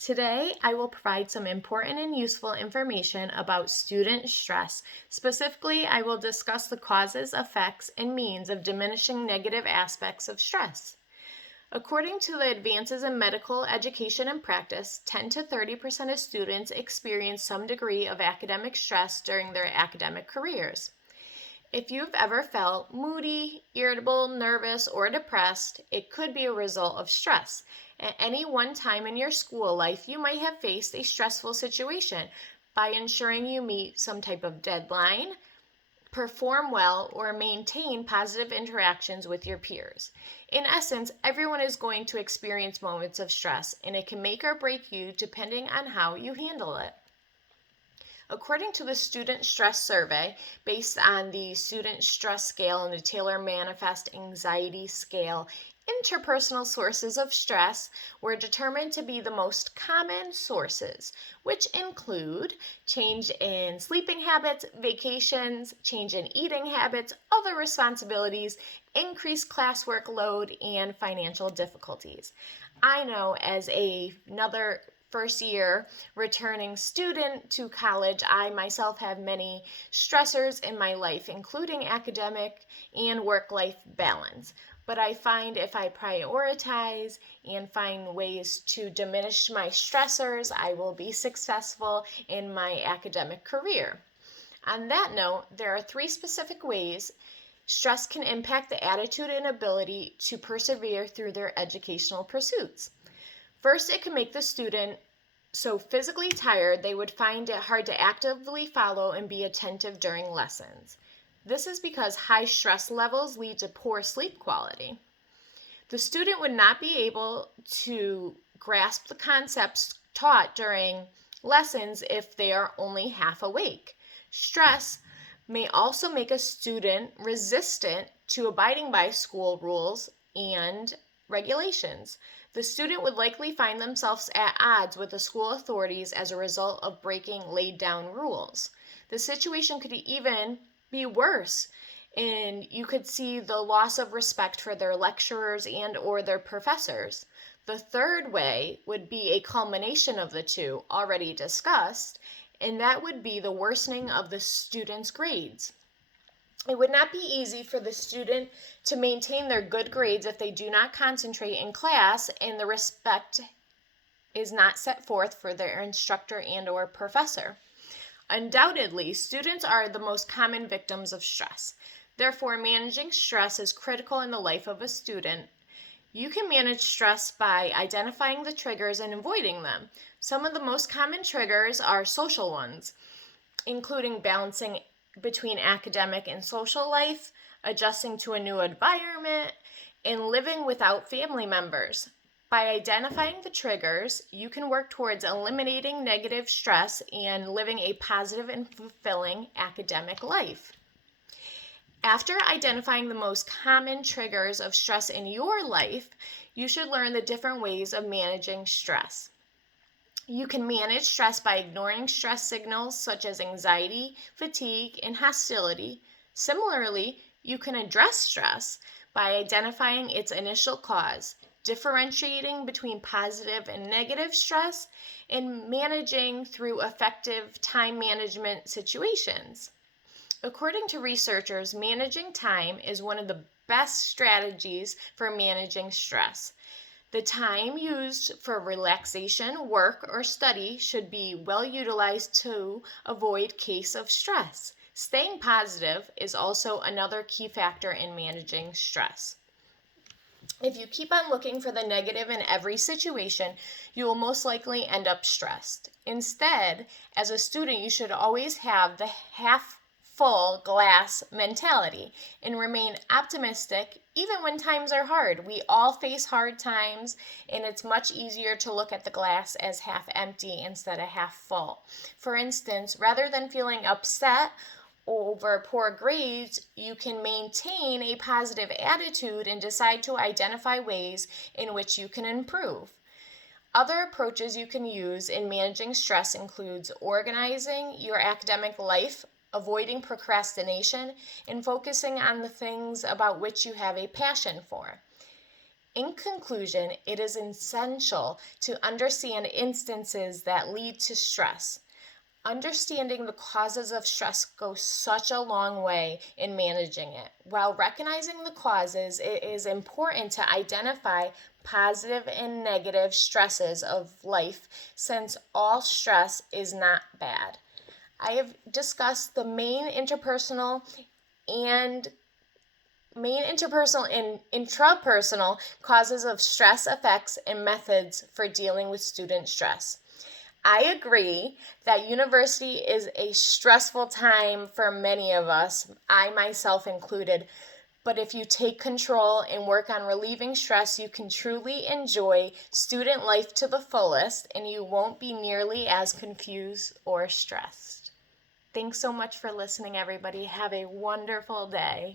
Today, I will provide some important and useful information about student stress. Specifically, I will discuss the causes, effects, and means of diminishing negative aspects of stress. According to the Advances in Medical Education and Practice, 10 to 30% of students experience some degree of academic stress during their academic careers. If you've ever felt moody, irritable, nervous, or depressed, it could be a result of stress. At any one time in your school life, you might have faced a stressful situation by ensuring you meet some type of deadline, perform well, or maintain positive interactions with your peers. In essence, everyone is going to experience moments of stress, and it can make or break you depending on how you handle it. According to the Student Stress Survey, based on the Student Stress Scale and the Taylor Manifest Anxiety Scale, interpersonal sources of stress were determined to be the most common sources, which include change in sleeping habits, vacations, change in eating habits, other responsibilities, increased classwork load, and financial difficulties. I know as another first year returning student to college, I myself have many stressors in my life, including academic and work life balance. But I find if I prioritize and find ways to diminish my stressors, I will be successful in my academic career. On that note, there are 3 specific ways stress can impact the attitude and ability to persevere through their educational pursuits. First, it can make the student so physically tired they would find it hard to actively follow and be attentive during lessons. This is because high stress levels lead to poor sleep quality. The student would not be able to grasp the concepts taught during lessons if they are only half awake. Stress may also make a student resistant to abiding by school rules and regulations. The student would likely find themselves at odds with the school authorities as a result of breaking laid down rules. The situation could even be worse, and you could see the loss of respect for their lecturers and or their professors. The third way would be a culmination of the two already discussed, and that would be the worsening of the student's grades. It would not be easy for the student to maintain their good grades if they do not concentrate in class and the respect is not set forth for their instructor and or professor. Undoubtedly, students are the most common victims of stress. Therefore, managing stress is critical in the life of a student. You can manage stress by identifying the triggers and avoiding them. Some of the most common triggers are social ones, including balancing between academic and social life, adjusting to a new environment, and living without family members. By identifying the triggers, you can work towards eliminating negative stress and living a positive and fulfilling academic life. After identifying the most common triggers of stress in your life, you should learn the different ways of managing stress. You can manage stress by ignoring stress signals such as anxiety, fatigue, and hostility. Similarly, you can address stress by identifying its initial cause, differentiating between positive and negative stress, and managing through effective time management situations. According to researchers, managing time is one of the best strategies for managing stress. The time used for relaxation, work, or study should be well utilized to avoid case of stress. Staying positive is also another key factor in managing stress. If you keep on looking for the negative in every situation, you will most likely end up stressed. Instead, as a student, you should always have the half full glass mentality and remain optimistic even when times are hard. We all face hard times, and it's much easier to look at the glass as half empty instead of half full. For instance, rather than feeling upset over poor grades, you can maintain a positive attitude and decide to identify ways in which you can improve. Other approaches you can use in managing stress includes organizing your academic life, avoiding procrastination, and focusing on the things about which you have a passion for. In conclusion, it is essential to understand instances that lead to stress. Understanding the causes of stress goes such a long way in managing it. While recognizing the causes, it is important to identify positive and negative stresses of life, since all stress is not bad. I have discussed the main interpersonal and intrapersonal causes of stress effects and methods for dealing with student stress. I agree that university is a stressful time for many of us, I myself included. But if you take control and work on relieving stress, you can truly enjoy student life to the fullest, and you won't be nearly as confused or stressed. Thanks so much for listening, everybody. Have a wonderful day.